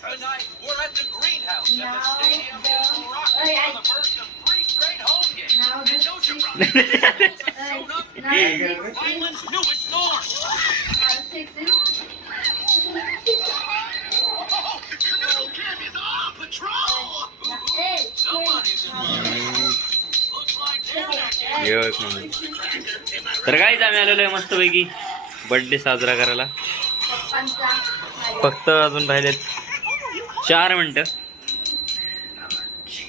Tonight, we're at the greenhouse at the stadium in Morocco for the first of 3 straight home games. And no surprise, the Bulls have shown up in Ireland's newest storm. Oh, the canoe kid is on patrol! Somebody's in trouble. Looks like they're back in. तर काहीच आम्ही आलेलो आहे मस्तपैकी birthday साजरा करायला. फक्त अजून राहिलेत 4 मिनिटं.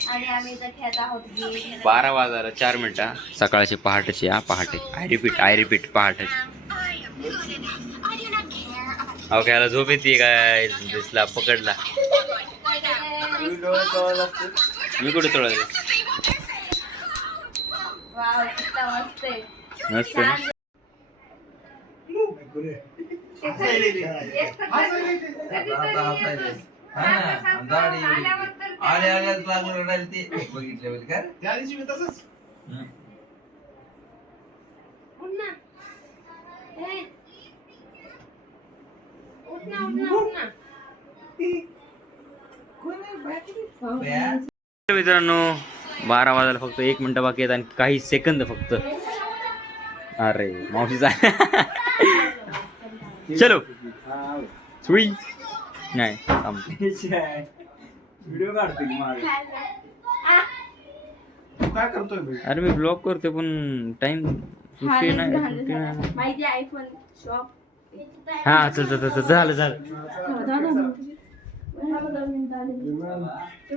आणि आम्ही इथं खेळत आहोत 12 वाजायला 4 मिनिटं. सकाळची पहाटेची पहाटे. आय रिपीट पहाटे. अहो खेळायला झोप येते काय दिसला पकडला. मी कुठे तोडले वाव किती मस्त आहे. मस्त मित्रांनो 12 वाजायला फक्त 1 मिनिट बाकी आहेत आणि काही सेकंद फक्त. अरे मावशीचा चलो 3 नाही व्हिडिओ काढतोय काय करतोय अरे मी ब्लॉग करते पण टाइम माहिती आयफोन शॉप. हा चल झालं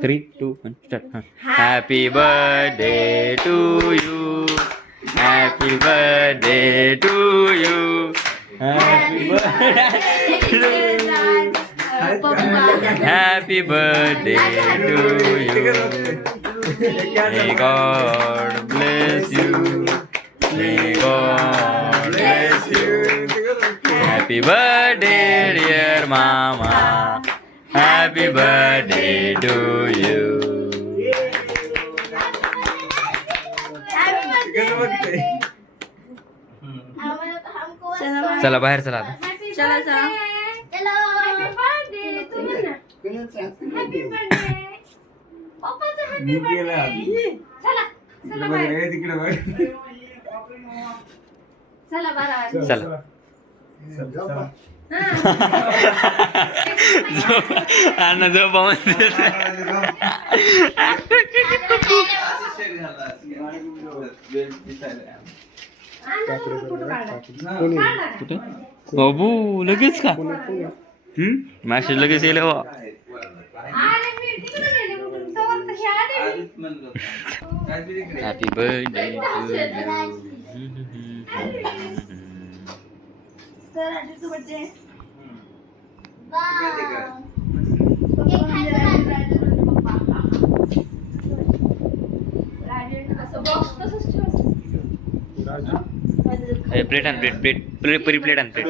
3, 2, 1 start. Happy birthday to you. Happy birthday to you. Happy birthday to you. May God bless you. May God bless you. Happy birthday dear mama. Happy birthday to you. चला बाहेर चला आता. चला चला अन्न झोपा कुठे बाबू लगेच का मॅसेज लगेच येईल बा. Happy birthday to you. Plate आण प्लेट परी प्लेट आण प्लेट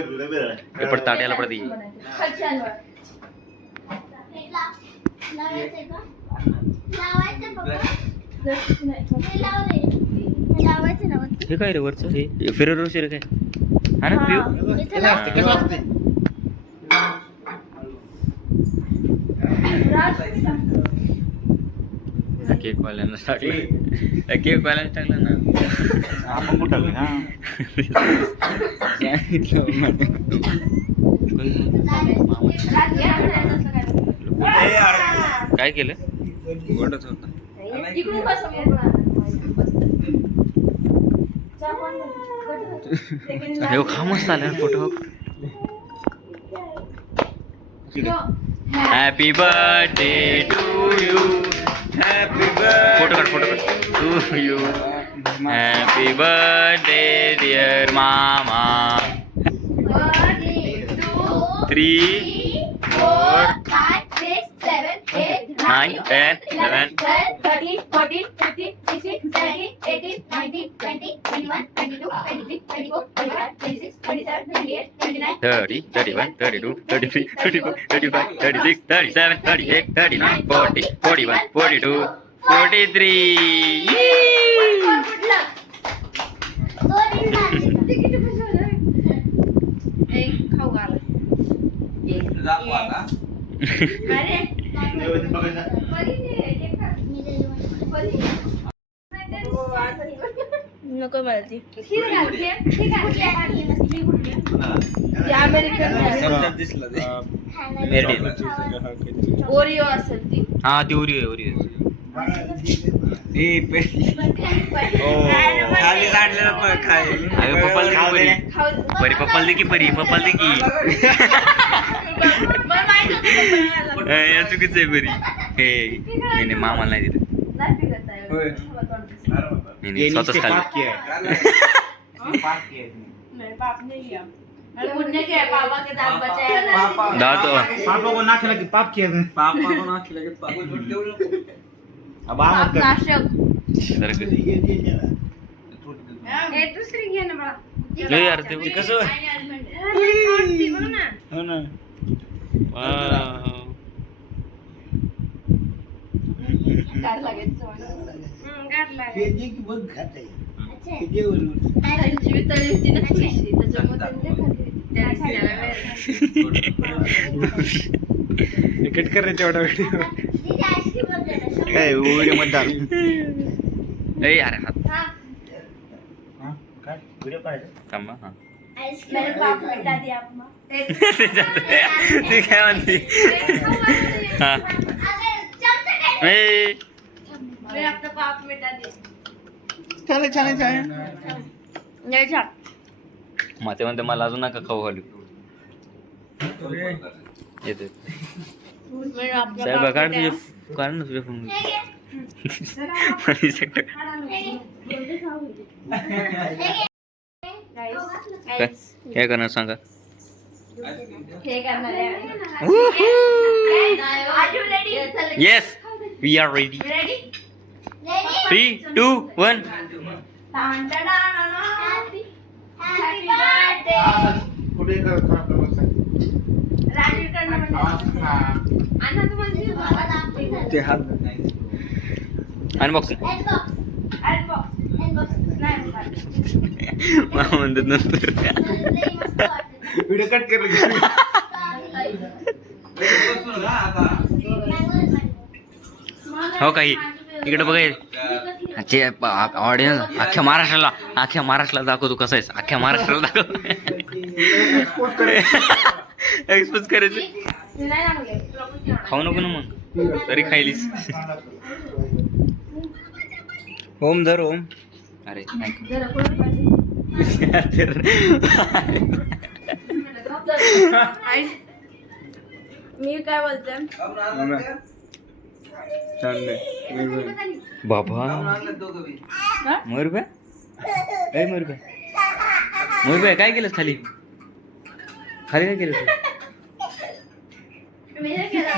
पेपर ताट्याला पडते. हे काय रे वरचं हे फेरर रोशेर काय हा ना पिऊ. केक वाल्यांना टाकलं ना आपण कुठं काय केलं गोडच होतं. हे खा मस्त आलं photo. Happy birthday to you. Happy photo काढ to you. Happy birthday dear मामा. 3, 4, 5, 6, 7, 8, 9, 10, 11, 12, 13, 14, 15, 16, 17, 18, 19, 20, 21, 22, 23, 24, 25, 26, 27, 28, 29, 30, 31, 32, 33, 34, 35, 36, 37, 38, 39, 40, 41, 42, 43. अरे व्यवस्थित बघायचं. नको मला ती अमेरिकन ओरिओ असेल ती हा ती उरी आहे उरी खाली काढलेलं पण खाय अरे पप्पाला दे की परी पप्पाला दे की परी पप्पाला दे की मला माहित होतं पप्पाला. या चुकीचं आहे परी हे नाही नाही मामाला नाही दिलं नाही पिकत आहे. होय. नाही, नाही स्वतःच खाल्लं नहीं, पाप नहीं किया मैं पुण्य किया पापा के दांत बचाए दात पापा को ना खिला के पाप किया था. पापा पण असलं की पापा अब पाप आम कर. नाशक जरा कर. ए दुसरी घे ना बाळा लय यार ते कसं हो ना. वाव. गार लागायचं गार लागायचं हे जे की बघ खात आहे हे जे वरून. त्यांची तळी होती ना कशी त्याच्यामुळे त्यांनी खाल्ली कट कर रे तेवढा व्हिडिओ. काय उरी मतदार. ए यार हात काय व्हिडिओ काढायचा. थांबा हा मेरे बाप मिटा दिया अपना ती काय म्हणते हा ए मैं अपना पाप मिटा दिया छान छान छान. नहीं छान माते म्हणते मला अजून नका खाऊ घालू येते मैं अपना साहेब पाप काढ मिटाया. तुझे काढ ना तुझ्या फोन Guys, काय करणार सांगा हे करणार आहे Woohoo! Are you ready? Yes we are ready Ready? 3 2 1 Happy birthday. कुठे करतो आपण राजू कडनं म्हणजे. अन्ना तुम्हाला दिलं मला. ते हात नाही अनबॉक्सिंग Unbox. नाही मला. म्हणतात नंतर व्हिडिओ कट कर. हो काही इकडे बघा ऑडियन्स अख्ख्या महाराष्ट्राला दाखवतो कसं आहे अख्ख्या महाराष्ट्राला दाखव एक्सपोज करायचं नाही लागले. खाऊ नको ना मग तरी खायलीस ओम धर ओम अरे जरा कोण पाहिजे? मी काय बोलते बाबा मयूरबे ए मयूरबे काय केलंस खाली खाली काय केलंस मी नाही केलं.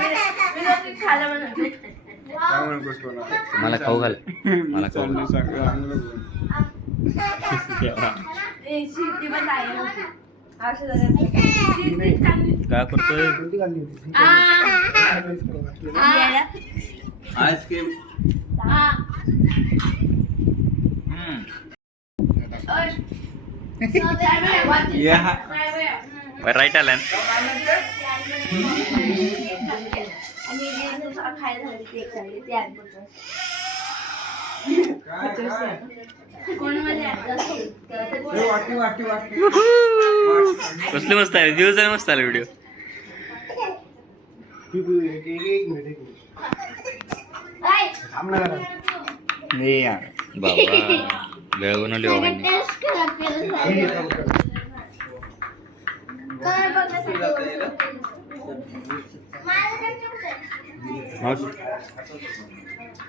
मी नक्की खायला म्हणते. मला खाऊ घाल मला खाऊ घाल. ए, शिर्डी पण आहे होती. असं झालं. शिर्डी चांगली. काय करतोय आईस्क्रीम राईट आला खायला झाली ती एक चांगली ती आज बोलतो. कोण म्हणजे कसले मस्त आहे दिवस मस्त आला व्हिडिओ बाबा वेळ बनवली बाबांनी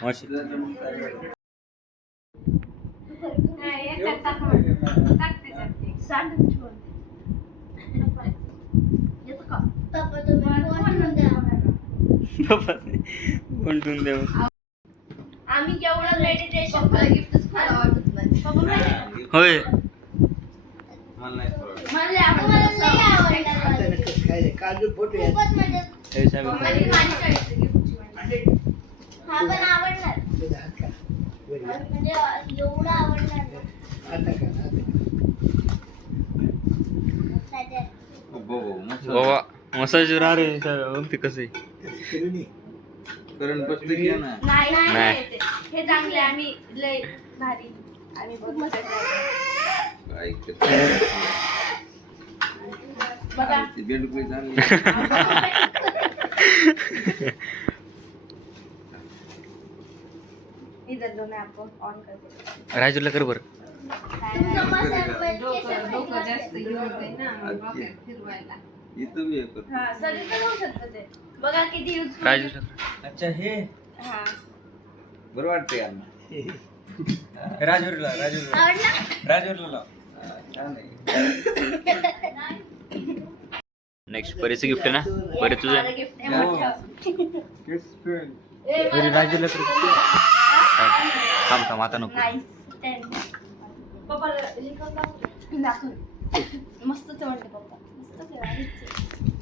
मावशी कोण ठेवून द्या आम्ही केवढं मेडिटेशन गिफ्टच खायला वाटत नाही. पप्पा माहिती होय मला आवडलं. काजू फोटो आहे. हे साहेब माझी choice आहे gift ची. हा पण आवडणार हात का? बरं. म्हणजे एवढं आवडणार ना. आता का? आता का? त्याच्यात बाबा मसाज रे ते कसं आहे तसं करू नये. करण बसली की ना नाही नाही. नाही ते. हे चांगले आम्ही लय भारी आम्ही खूप मस्त काय बघा ते बेंडकुळी झाली इधर दोन ऍप ऑन करते राजूला कर बरं तुमचं मसाज डोकं जास्त हे होतंय ना मग अच्छा. डोक्यात फिरवायला इथं बी हे कर. हा सगळीकडे होऊ शकतं ते बघा किती युजफुल राजूला अच्छा हे हा बरं वाटतंय यांना राजूरला आवडला राजूरला लाव. छान आहे. नेक्स्ट परीचं गिफ्ट आहे ना परी तुझं माझं gift आहे मोठं. परी राजूला कर थांब थांब आता नको Nice. 10. पप्पा लिखत दाखव मस्तच वाटतं पप्पा मस्तच आहे भारीच आहे.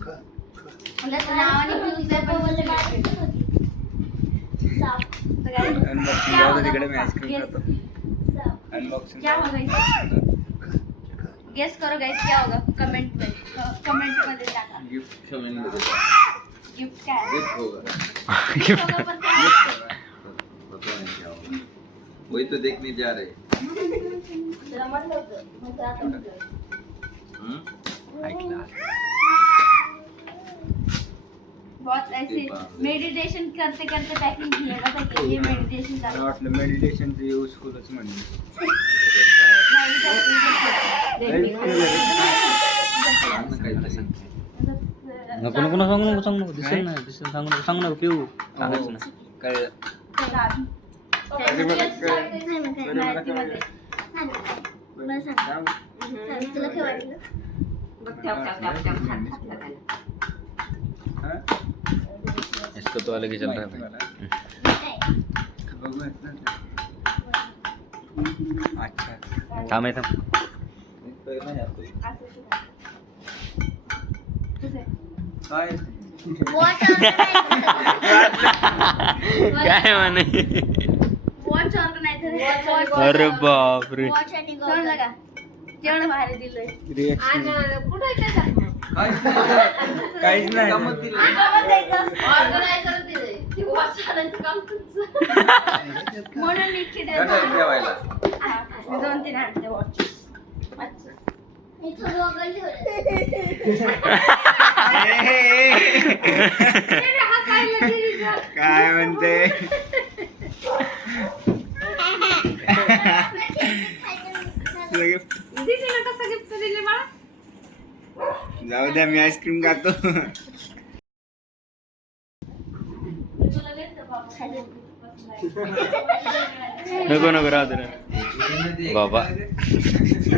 ख- ख- मला तर नावाने newspaper मध्ये भेटते. साप तर guys, Unboxing क्या जाऊ दे होगा तिकडे मी पप्पा? Ice cream Guess. खातो अनबॉक्सिंग क्या होगा गेस करो गाइस क्या होगा कमेंट मध्ये टाका गिफ्ट कमेंट मध्ये गिफ्ट क्या है गिफ्ट होगा गिफ्ट होगा पर क्या है? पता नहीं क्या होगा वही तो देखने जा रहे हैं. तुला म्हणलं होतं मग आता म्हटलं. हम्म? बहुत ऐसे मेडिटेशन करते करते पैकिंग किएगा था कि ये मेडिटेशन मला कर वाटलं मेडिटेशनचं युजफुलच म्हणून आणलं काहीतरी. नको नको नको सांगू नको सांगू नको दिसेल ना दिसेल सांगू नको सांगू नको पिऊ सांगायचं ना कळलं मला सांग. तुला काय वाटलं हा? इसको तो अलग ही चल रहा है काय? बघू येत ना. अच्छा थांब आहे थांब इथं नाही आता. काय Watch organizer. काय म्हणे वॉच ऑर्गनायझर अरे बापरे Watch आणि समजलं goggle. का केवढं भारी दिलंय रिएक्शन कुठं इथं काहीच नाही. काहीच नाही कामं दिली. ऑर्गनायझर दिले ती वॉच आणायचं काम तुमचं म्हणून मी इतके दिवस गटार ठेवायला. हा, मी 2-3 आणते वॉच इथं goggle ठेवलं. काय म्हणते दीदीला कसं गिफ्ट दिले मला जाऊ द्या मी आईस्क्रीम खातो तुला देते बाबा नको नको राहू दे रे. इकडे नाही ते. बाबा